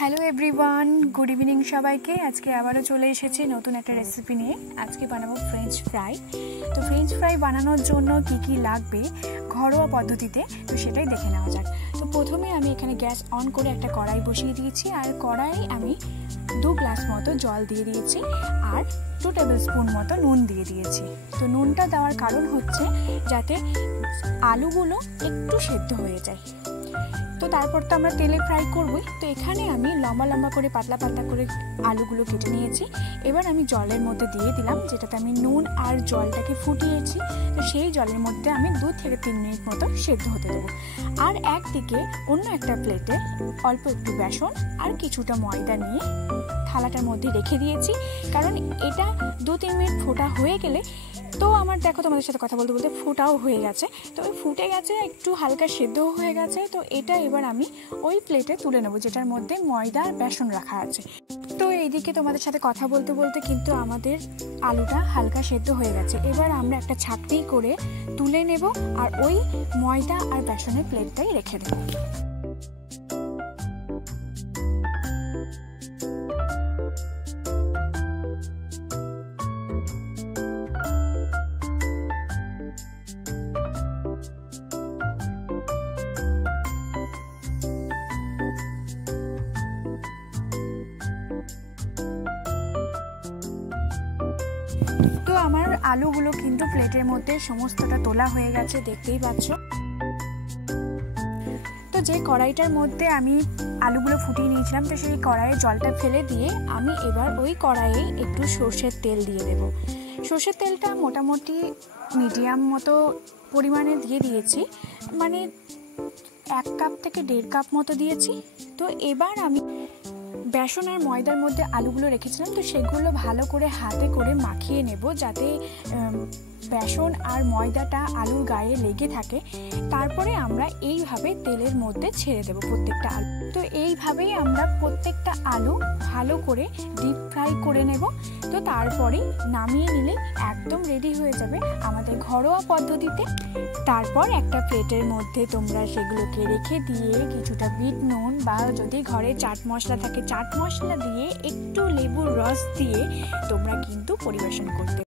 Hello everyone, good evening সবাইকে। আজকে আবারও চলে এসেছি নতুন একটা রেসিপি নিয়ে। আজকে বানাবো ফ্রেঞ্চ ফ্রাই। তো ফ্রেঞ্চ ফ্রাই বানানোর জন্য কি লাগবে ঘরোয়া পদ্ধতিতে, তো সেটাই দেখে নেওয়া যাক। তো প্রথমে আমি এখানে গ্যাস অন করে একটা কড়াই বসিয়ে দিয়েছি, আর কড়াই আমি 2 গ্লাস মতো জল দিয়ে দিয়েছি আর 2 টেবিল স্পুন মতো নুন দিয়ে দিয়েছি। তো নুনটা দেওয়ার কারণ হচ্ছে যাতে আলুগুলো একটু সেদ্ধ হয়ে যায়। তো তারপর তো আমরা তেলে ফ্রাই করবই। তো এখানে আমি লম্বা লম্বা করে পাতলা পাতলা করে আলুগুলো কেটে নিয়েছি। এবার আমি জলের মধ্যে দিয়ে দিলাম, যেটাতে আমি নুন আর জলটাকে ফুটিয়েছি। তো সেই জলের মধ্যে আমি 2 থেকে 3 মিনিট মতো সেদ্ধ হতে দেবো। আর একদিকে অন্য একটা প্লেটে অল্প একটু বেসন আর কিছুটা ময়দা নিয়ে থালাটার মধ্যে রেখে দিয়েছি, কারণ এটা 2-3 মিনিট ফোটা হয়ে গেলে তো আমার দেখো তোমাদের সাথে কথা বলতে বলতে ফোটাও হয়ে গেছে। তো ফুটে গেছে, একটু হালকা সেদ্ধও হয়ে গেছে। তো এটা এবার আমি ওই প্লেটে তুলে নেবো যেটার মধ্যে ময়দা আর বেসন রাখা আছে। তো এইদিকে তোমাদের সাথে কথা বলতে বলতে কিন্তু আমাদের আলুটা হালকা সেদ্ধ হয়ে গেছে। এবার আমরা একটা ছাঁকনি করে তুলে নেব আর ওই ময়দা আর বেসনের প্লেটটাই রেখে দেবো। তো আমার আলুগুলো কিন্তু প্লেটের মধ্যে সমস্তটা তোলা হয়ে গেছে, দেখতেই পাচ্ছ। তো যে কড়াইটার মধ্যে আমি আলুগুলো ফুটিয়ে নিয়েছিলাম, তো সেই কড়াইয়ে জলটা ফেলে দিয়ে আমি এবার ওই কড়াইয়ে একটু সর্ষের তেল দিয়ে দেব। সর্ষের তেলটা মোটামুটি মিডিয়াম মতো পরিমাণে দিয়ে দিয়েছি, মানে 1 কাপ থেকে 1.5 কাপ মতো দিয়েছি। তো এবার আমি বেসন আর ময়দার মধ্যে আলুগুলো রেখেছিলাম, তো সেগুলো ভালো করে হাতে করে মাখিয়ে নেব, যাতে বেসন আর ময়দাটা আলুর গায়ে লেগে থাকে। তারপরে আমরা এইভাবে তেলের মধ্যে ছেড়ে দেব প্রত্যেকটা আলু। তো এইভাবেই আমরা প্রত্যেকটা আলু ভালো করে ডিপ ফ্রাই করে নেব। তো তারপরে নামিয়ে নিলে একদম রেডি হয়ে যাবে আমাদের ঘরোয়া পদ্ধতিতে। তারপর একটা প্লেটের মধ্যে তোমরা সেগুলোকে রেখে দিয়ে কিছুটা বিট নুন বা যদি ঘরে চাট মশলা থাকে চাট মশলা দিয়ে একটু লেবুর রস দিয়ে তোমরা কিন্তু পরিবেশন করতে